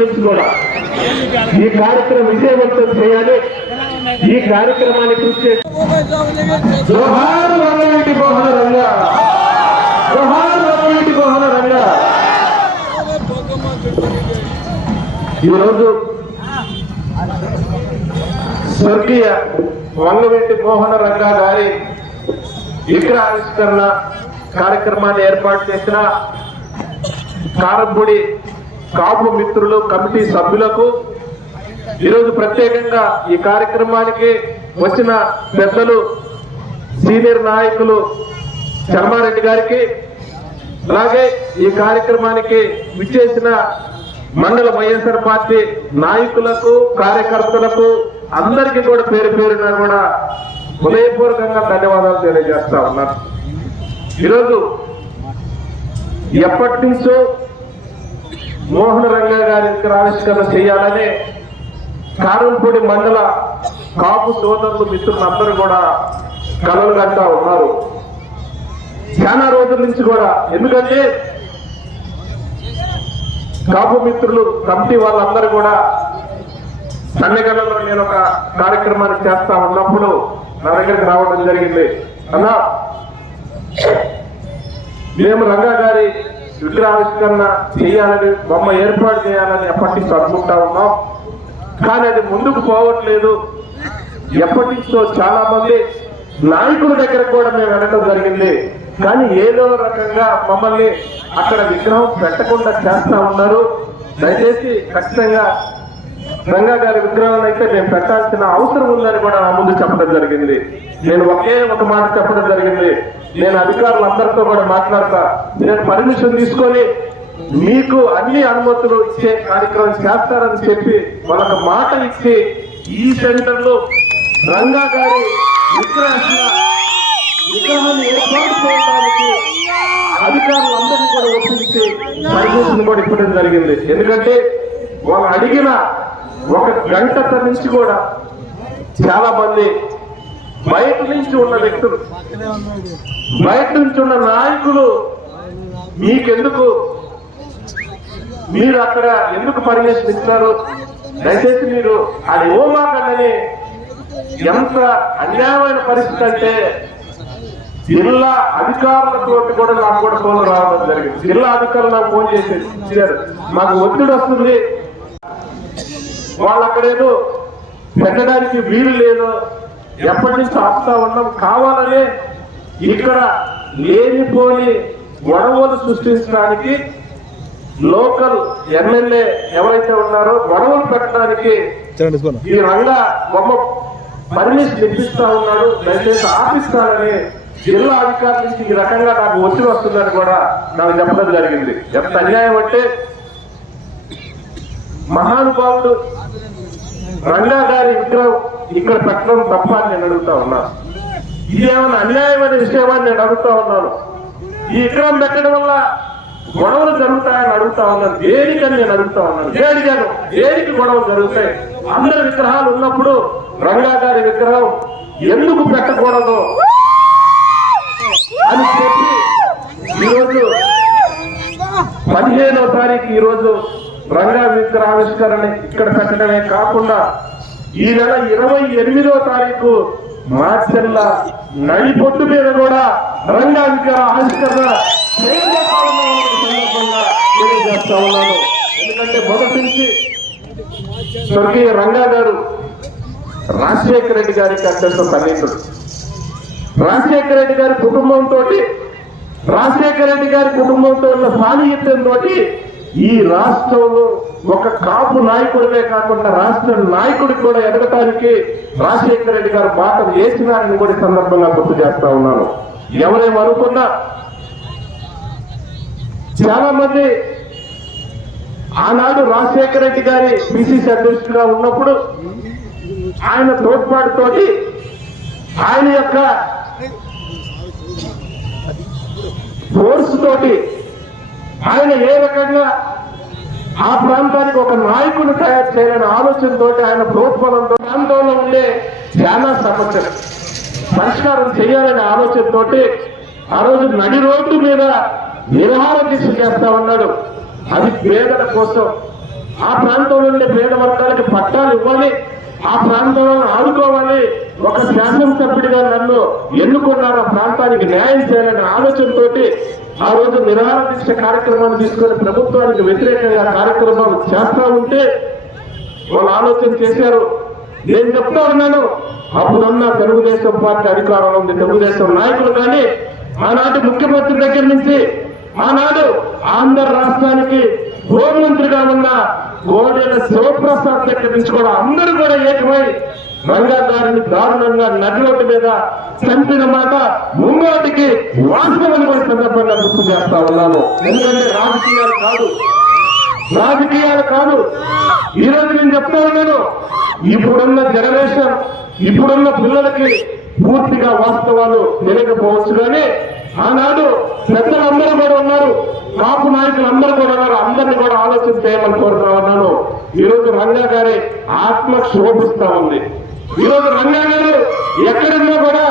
నుంచి కూడా ఈ కార్యక్రమం విజయవంతం చేయాలి. ఈ కార్యక్రమాన్ని కృషి చేసి జోహార్ రంగవీటి మోహన రంగ. జోహార్ రంగవీటి మోహన రంగ. ఈరోజు స్వర్గీయ వంగవీటి మోహన రంగ గారి విగ్రహావిష్కరణ కార్యక్రమాన్ని ఏర్పాటు చేసిన కారంపూడి కాపు మిత్రులు కమిటీ సభ్యులకు ఈరోజు ప్రత్యేకంగా ఈ కార్యక్రమానికి వచ్చిన పెద్దలు సీనియర్ నాయకులు చర్మారెడ్డి గారికి అలాగే ఈ కార్యక్రమానికి విచ్చేసిన మండల వైఎస్ఆర్ పార్టీ నాయకులకు కార్యకర్తలకు అందరికీ కూడా పేరు పేరున కూడా హృదయపూర్వకంగా ధన్యవాదాలు తెలియజేస్తా ఉన్నారు ఈరోజు ఎప్పటి నుంచో మోహన రంగ గారి ఆవిష్కరణ చేయాలని కారంపూడి మండల కాపు సోదరులు మిత్రులందరూ కూడా కలలు కంటా ఉన్నారు. చాలా రోజుల నుంచి కూడా ఎందుకంటే కాపు మిత్రులు కమిటీ వాళ్ళందరూ కూడా సన్నగలలో నేను ఒక కార్యక్రమాన్ని చేస్తా ఉన్నప్పుడు నా దగ్గరికి రావడం జరిగింది. అన్నా మేము రంగా గారి విగ్రహావిష్కరణ చేయాలని బొమ్మ ఏర్పాటు చేయాలని ఎప్పటి నుంచి అనుకుంటా ఉన్నాం. కానీ అది ముందుకు పోవట్లేదు. ఎప్పటి నుంచో చాలా మంది నాయకుల దగ్గర కూడా మేము వెళ్ళడం జరిగింది. కానీ ఏదో రకంగా మమ్మల్ని అక్కడ విగ్రహం పెట్టకుండా చేస్తా ఉన్నారు. దయచేసి ఖచ్చితంగా రంగా గారి విగ్రహం అయితే మేము పెట్టాల్సిన అవసరం ఉందని కూడా నా ముందు చెప్పడం జరిగింది. నేను ఒకే ఒక మాట చెప్పడం జరిగింది. నేను అధికారులు అందరితో కూడా మాట్లాడతా. నేను పర్మిషన్ తీసుకొని మీకు అన్ని అనుమతులు ఇచ్చే కార్యక్రమం చేస్తారని చెప్పి వాళ్ళకి మాట ఇచ్చి ఈ సెంటర్లో రంగా గారి విగ్రహం విగ్రహాన్ని ఏర్పాటు చేయడానికి అధికారులందరినీ కూడా ఒప్పించి పర్మిషన్ కూడా ఇవ్వడం జరిగింది. ఎందుకంటే వాళ్ళు అడిగిన ఒక గంట నుంచి కూడా చాలా మంది బయట నుంచి ఉన్న వ్యక్తులు బయట నుంచి ఉన్న నాయకులు మీకెందుకు? మీరు అక్కడ ఎందుకు పర్మిషన్ ఇస్తున్నారు దయచేసి మీరు అది ఓమాకండని ఎంత అన్యాయమైన పరిస్థితి అంటే జిల్లా అధికారులతో కూడా నాకు కూడా ఫోన్ రావడం జరిగింది. జిల్లా అధికారులు నాకు ఫోన్ చేసి ఇచ్చారు. మాకు ఒత్తిడి వస్తుంది. వాళ్ళు అక్కడేదో పెట్టడానికి వీలు లేదు. ఎప్పటి నుంచి ఆపుతా ఉన్నాం కావాలనే ఇక్కడ లేనిపోని గొడవలు సృష్టించడానికి లోకల్ ఎమ్మెల్యే ఎవరైతే ఉన్నారో గొడవలు పెట్టడానికి ఈ రంగా బొమ్మ పర్మిషన్ ఇప్పిస్తా ఉన్నాడు దయచేసి ఆపిస్తానని జిల్లా అధికారుల నుంచి ఈ రకంగా నాకు ఒత్తిడి వస్తుందని కూడా నాకు చెప్పడం జరిగింది. ఎంత అన్యాయం అంటే మహానుభావుడు రంగా గారి విగ్రహం ఇక్కడ పెట్టడం తప్ప అని నేను అడుగుతా ఉన్నాను ఇదేమన్నా అన్యాయమైన విషయమని నేను అడుగుతా ఉన్నాను. ఈ విగ్రహం పెట్టడం వల్ల గొడవలు జరుగుతాయని అడుగుతా ఉన్నాను దేనికని నేను అడుగుతా ఉన్నాను దేనికను దేనికి గొడవలు జరుగుతాయి? అందరి విగ్రహాలు ఉన్నప్పుడు రంగా గారి విగ్రహం ఎందుకు పెట్టకూడదు? అని చెప్పి ఈరోజు పదిహేనవ తారీఖు ఈరోజు రంగా విగ్రహావిష్కరణ ఇక్కడ పెట్టడమే కాకుండా ఈ నెల ఇరవై ఎనిమిదో తారీఖు మార్చెల్ల నడిపొట్టు మీద కూడా రంగా విగ్రహ ఆవిష్కరణ తెలియజేస్తా ఉన్నాను ఎందుకంటే మొదటి నుంచి స్వర్గీయ రంగా గారు రాజశేఖర రెడ్డి గారికి అత్యంత సన్నిహితుడు రాజశేఖర రెడ్డి గారి కుటుంబంతో రాజశేఖర రెడ్డి గారి కుటుంబంతో ఉన్న సాన్నిహిత్యంతో ఈ రాష్ట్రంలో ఒక కాపు నాయకుడినే కాకుండా రాష్ట్ర నాయకుడికి కూడా ఎదగటానికి రాజశేఖర రెడ్డి గారు మాట వేసినారని కూడా సందర్భంగా గుర్తు చేస్తా ఉన్నాను. ఎవరేమనుకున్నా చాలా మంది ఆనాడు రాజశేఖర రెడ్డి గారి పిసిసి అధ్యక్షుడిగా ఉన్నప్పుడు ఆయన తోడ్పాటుతోటి ఆయన యొక్క ఫోర్స్ తోటి ఆయన ఏ రకంగా ఆ ప్రాంతానికి ఒక నాయకుడు తయారు చేయాలనే ఆలోచనతో ఆయన ప్రోత్సాహంతో ప్రాంతంలో ఉండే చాలా సమస్యలు పరిష్కారం చేయాలనే ఆలోచనతో ఆ రోజు నడి రోడ్డు మీద నిరహార దీక్ష చేస్తా ఉన్నాడు. అది పేదల కోసం. ఆ ప్రాంతంలో ఉండే పేద వర్గాలకి పట్టాలు ఇవ్వాలి. ఆ ప్రాంతంలో ఆదుకోవాలి. ఒక శాసనసభ్యుడిగా నన్ను ఎన్నుకున్నారు. ఆ ప్రాంతానికి న్యాయం చేయాలనే ఆలోచనతోటి ఆ రోజు నిరాహార దీక్ష కార్యక్రమాన్ని తీసుకొని ప్రభుత్వానికి వ్యతిరేకంగా కార్యక్రమాలు చేస్తా ఉంటే వాళ్ళు ఆలోచన చేశారు. నేను చెప్తా ఉన్నాను అప్పుడున్న తెలుగుదేశం పార్టీ అధికారంలో ఉంది తెలుగుదేశం నాయకులు కానీ ఆనాటి ముఖ్యమంత్రి దగ్గర నుంచి ఆనాడు ఆంధ్ర రాష్ట్రానికి హోంమంత్రిగా ఉన్న గోడెల శివప్రసాద్ దగ్గర నుంచి కూడా అందరూ కూడా ఏకమై రంగా గారిని దారుణంగా నది రోడ్డు మీద చంపిన మాట ముంగోటికి వాస్తవం కూడా సందర్భంగా గుర్తు చేస్తా ఉన్నాను. ఎందుకంటే రాజకీయాలు కాదు. రాజకీయాలు కాదు. ఈ రోజు నేను చెప్తా ఉన్నాను ఇప్పుడున్న జనరేషన్ ఇప్పుడున్న పిల్లలకి పూర్తిగా వాస్తవాలు తెలియకపోవచ్చు కానీ ఆనాడు పెద్దలందరూ కూడా ఉన్నారు కాపు నాయకులు అందరూ కూడా ఉన్నారు అందరిని కూడా ఆలోచన చేయమని కోరుతా ఉన్నాను. ఈ రోజు రంగా గారి ఆత్మ క్షోభిస్తా ఉంది. ఈ రోజు రంగా ఎక్కడున్నా కూడా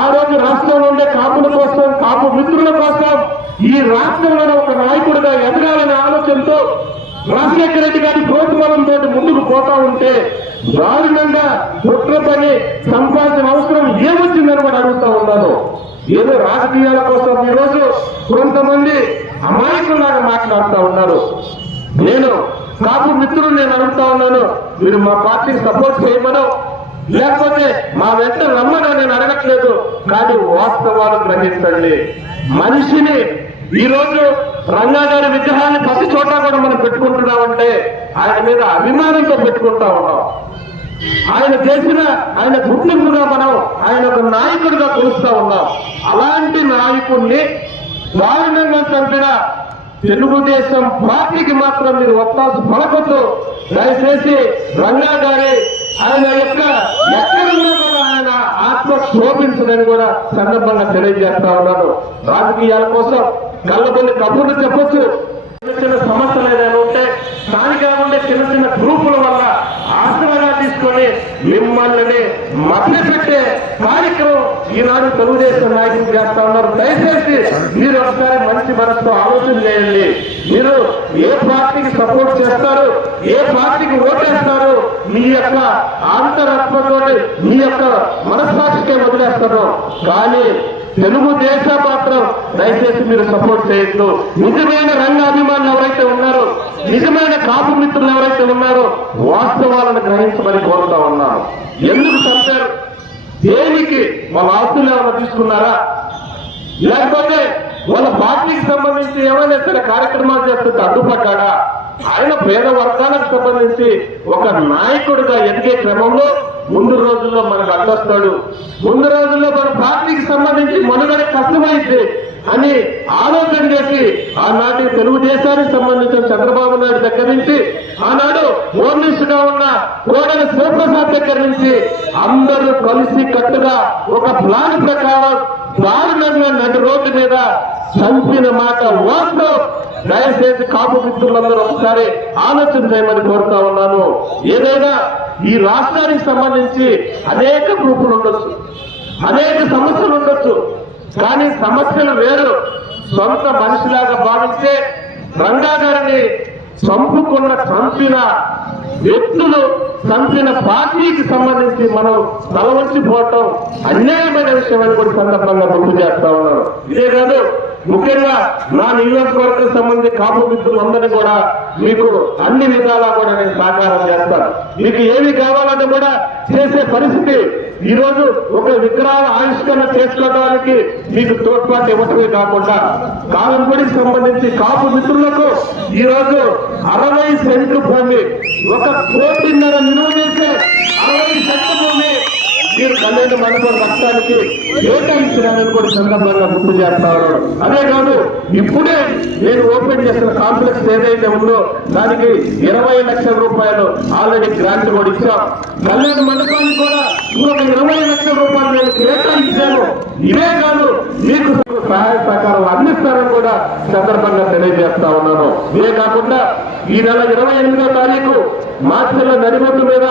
ఆ రోజు రాష్ట్రంలో ఉండే కాపుల కోసం కాపు మిత్రుల కోసం ఈ రాష్ట్రంలో ఒక నాయకుడిగా ఎదగాలనే ఆలోచనతో రాజశేఖర రెడ్డి గారి ప్రోత్సాహంతో ముందుకు పోతా ఉంటే దారుణంగా కుట్ర పని సంపాదించిన అవసరం ఏమొచ్చిందని కూడా అడుగుతా ఉన్నాను ఏదో రాజకీయాల కోసం ఈ రోజు కొంతమంది అమాయకులాగా మాట్లాడుతూ ఉన్నారు. నేను కాపు మిత్రులు నేను అడుగుతా ఉన్నాను. మీరు మా పార్టీకి సపోర్ట్ చేయమను. లేకపోతే మా వెంట రమ్మని నేను అడగట్లేదు. కానీ వాస్తవాలు గ్రహించండి. మనిషిని ఈరోజు రంగాగారి విగ్రహాన్ని ప్రతి చోట కూడా మనం పెట్టుకుంటున్నామంటే ఆయన మీద అభిమానంతో పెట్టుకుంటా ఉన్నాం. ఆయన చేసిన ఆయన గుర్తింపుగా మనం ఆయన ఒక నాయకుడిగా కొలుస్తా ఉన్నాం. అలాంటి నాయకుడిని దారుణంగా చంపిన తెలుగుదేశం పార్టీకి మాత్రం మీరు ఒత్తాసు పలకొద్దు. దయచేసి రంగా గారి ఆయన యొక్క ఎక్కడున్నా కూడా ఆయన ఆత్మ శోభించదని కూడా సందర్భంగా తెలియజేస్తా ఉన్నాను. రాజకీయాల కోసం కళ్ళబొల్లి కబుర్లు చెప్పొచ్చు. చిన్న చిన్న సమస్యలు ఏదైనా ఉంటే స్థానికంగా ఉండే చిన్న చిన్న గ్రూపుల వల్ల మిమ్మల్ని మభ్యపెట్టే కార్యక్రమం ఈనాడు తెలుగుదేశం నాయకులు చేస్తా ఉన్నారు. దయచేసి మీరు ఒకసారి మంచి మనసుతో ఆలోచన చేయండి. మీరు ఏ పార్టీకి సపోర్ట్ చేస్తారు ఏ పార్టీకి ఓటేస్తారు మీ యొక్క ఆంతరాత్మతో మీ యొక్క మనస్సాక్షికే వదిలేస్తారు. కానీ తెలుగుదేశ మాత్రం దయచేసి మీరు సపోర్ట్ చేయొద్దు. నిజమైన రంగ అభిమానులు ఎవరైతే ఉన్నారో నిజమైన కాపు మిత్రులు ఎవరైతే ఉన్నారో వాస్తవాలను గ్రహించమని కోరుతా ఉన్నాను. ఎందుకు చంపారు దేనికి? వాళ్ళ ఆస్తులు ఏమైనా తీసుకున్నారా? లేకపోతే వాళ్ళ పార్టీకి సంబంధించి ఏమైనా సరే కార్యక్రమాలు చేస్తుంటే అడ్డుపడ్డా ఆయన పేద వర్గాలకు సంబంధించి ఒక నాయకుడిగా ఎదిగే క్రమంలో ముందు రోజుల్లో మనకు అడ్డొస్తాడు ముందు రోజుల్లో మన పార్టీకి సంబంధించి మనుగడ కష్టమైంది అని ఆలోచన చేసి ఆనాటి తెలుగుదేశానికి సంబంధించిన చంద్రబాబు నాయుడు దగ్గర నుంచి ఆనాడు ఓర్నిస్టుగా ఉన్న కోడలి శివప్రసాద్ దగ్గర నుంచి అందరూ కలిసి కట్టుగా ఒక ప్లాన్ ప్రకారం ప్లాన్ నడి రోడ్డు మీద చంపిన మాట వాస్తవం దయచేసి కాపు మిత్రులందరూ ఒకసారి ఆలోచన చేయమని కోరుతా ఉన్నాను. ఏదైనా ఈ రాష్ట్రానికి సంబంధించి అనేక గ్రూపులు ఉండొచ్చు అనేక సమస్యలు ఉండొచ్చు కానీ సమస్యలు వేరు. సొంత మనిషిలాగా భావించే రంగా గారిని చంపుకున్న చంపిన వ్యక్తులు చంపిన పార్టీకి సంబంధించి మనం తలవంచిపోవటం అన్యాయమైన విషయం అని కూడా సందర్భంగా గుర్తు చేస్తా ఉన్నారు. ఇదే కాదు ముఖ్యంగా నా నియోజకవర్గం సంబంధించి కాపు మిత్రులందరినీ కూడా మీకు అన్ని విధాలా కూడా నేను సహకారం చేస్తాను. మీకు ఏమి కావాలంటే కూడా చేసే పరిస్థితి ఈ రోజు ఒక విగ్రహాల ఆవిష్కరణ చేసుకోవడానికి మీకు తోడ్పాటు ఇవ్వటమే కాకుండా కాలంపడి సంబంధించి కాపు మిత్రులకు ఈ రోజు అరవై సెంట్లు భూమి ఒక కోటిన్నర నిలువ చేసే అరవై సెంట్ల భూమి మీరు పన్నెండు మండపం రక్తానికి కేటాయించడానికి కూడా సందర్భంగా గుర్తు చేస్తా ఉన్నాడు. అదే కాదు ఇప్పుడే నేను ఓపెన్ చేసిన కాంప్లెక్స్ ఏదైతే ఉందో దానికి ఇరవై లక్షల రూపాయలు ఆల్రెడీ గ్రాంట్ కూడా ఇచ్చాం. కళ్యాణ మండపానికి కూడా ఇంకొక ఇరవై లక్షల రూపాయలు నేను కేటాయించాను. ఇవే కాదు మీకు సహాయ సహకారం అందిస్తారని కూడా సందర్భంగా తెలియజేస్తా ఉన్నాను. ఇదే కాకుండా ఈ నెల ఇరవై ఎనిమిదో తారీఖు మార్చిల నడిబొట్టు మీద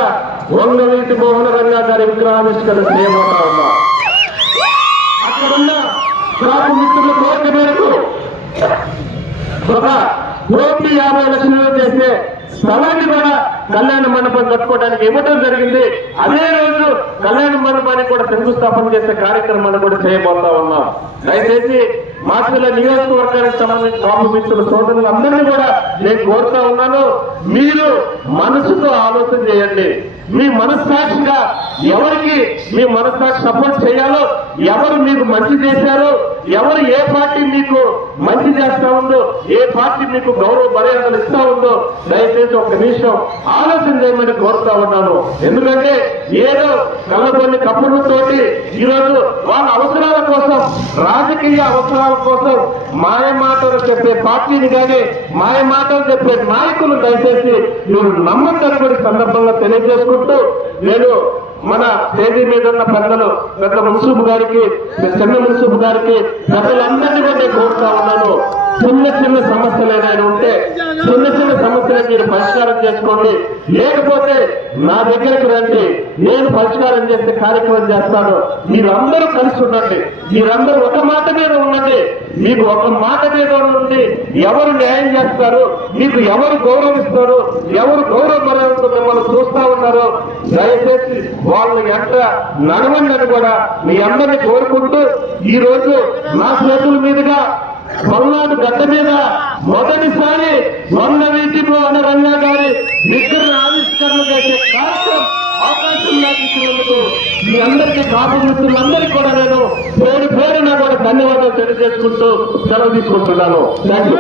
వంగవీటి మోహన రంగా గారి విగ్రహావిష్కరణ చేయబోతా ఉన్నా అక్కడున్న కాపు మిత్రుల కోరిక మేరకు ఒక కోటి యాభై లక్షలు చేస్తే స్థలాన్ని కూడా కళ్యాణ మండపం కట్టుకోవడానికి ఇవ్వడం జరిగింది. అదే రోజు కళ్యాణ మండపాన్ని కూడా శంకుస్థాపన చేసే కార్యక్రమాన్ని కూడా చేయబోతా ఉన్నాం దయచేసి మాచిల నియోజకవర్గానికి సంబంధించిన బాబు సోదరులు అందరినీ కూడా నేను కోరుతా ఉన్నాను. మీరు మనసుతో ఆలోచన చేయండి. మీ మనస్సాక్షిగా ఎవరికి మీ మనస్సాక్షి సపోర్ట్ చేయాలో ఎవరు మీకు మంచి చేశారో ఎవరు ఏ పార్టీ మీకు మంచి చేస్తా ఉందో ఏ పార్టీ మీకు గౌరవ మర్యాదలు ఇస్తా ఉందో దయచేసి ఒక నిమిషం ఆలోచన చేయమని కోరుతా ఉన్నాను. ఎందుకంటే ఏదో కళ్ళకొని కప్పులతోటి ఈరోజు వాళ్ళ అవసరాల కోసం రాజకీయ అవసరాల కోసం మాయ మాటలు చెప్పే పార్టీని కానీ మాయ మాటలు చెప్పే నాయకులు దయచేసి మీరు నమ్మకం సందర్భంగా తెలియజేసుకుంటూ నేను మన తేదీ మీద ఉన్న పెద్దలు పెద్ద మున్సూబు గారికి చిన్న మున్సూబు గారికి పెద్దలందరినీ కూడా నేను కోరుతా ఉన్నాను. చిన్న చిన్న సమస్యలు ఏదైనా ఉంటే చిన్న చిన్న సమస్యలు మీరు పరిష్కారం చేసుకోండి. లేకపోతే నా దగ్గరికి రండి. నేను పరిష్కారం చేసే కార్యక్రమం చేస్తాను. మీరందరూ కలిసి ఉండండి. మీరందరూ ఒక మాట మీద ఉండండి. మీకు ఒక మాట మీద ఉండి ఎవరు న్యాయం చేస్తారు మీకు ఎవరు గౌరవిస్తారు ఎవరు గౌరవ మర్యాదతో మిమ్మల్ని చూస్తా ఉన్నారో దయచేసి వాళ్ళని ఎంత నడవండి అని కూడా మీ అందరినీ కోరుకుంటూ ఈ రోజు నా చేతుల మీదుగా పల్నాడు గడ్డ మీద మొదటిసారి వంద వీటిలో అనే రంగా గారి విగ్రహ ఆవిష్కరణ చేసే కార్యక్రమం అవకాశం నాకు ఇచ్చినందుకు మీ అందరికీ కాపు మిత్రులందరికీ కూడా నేను పేరు పేరున కూడా ధన్యవాదాలు తెలియజేసుకుంటూ సెలవు తీసుకుంటున్నాను. Thank you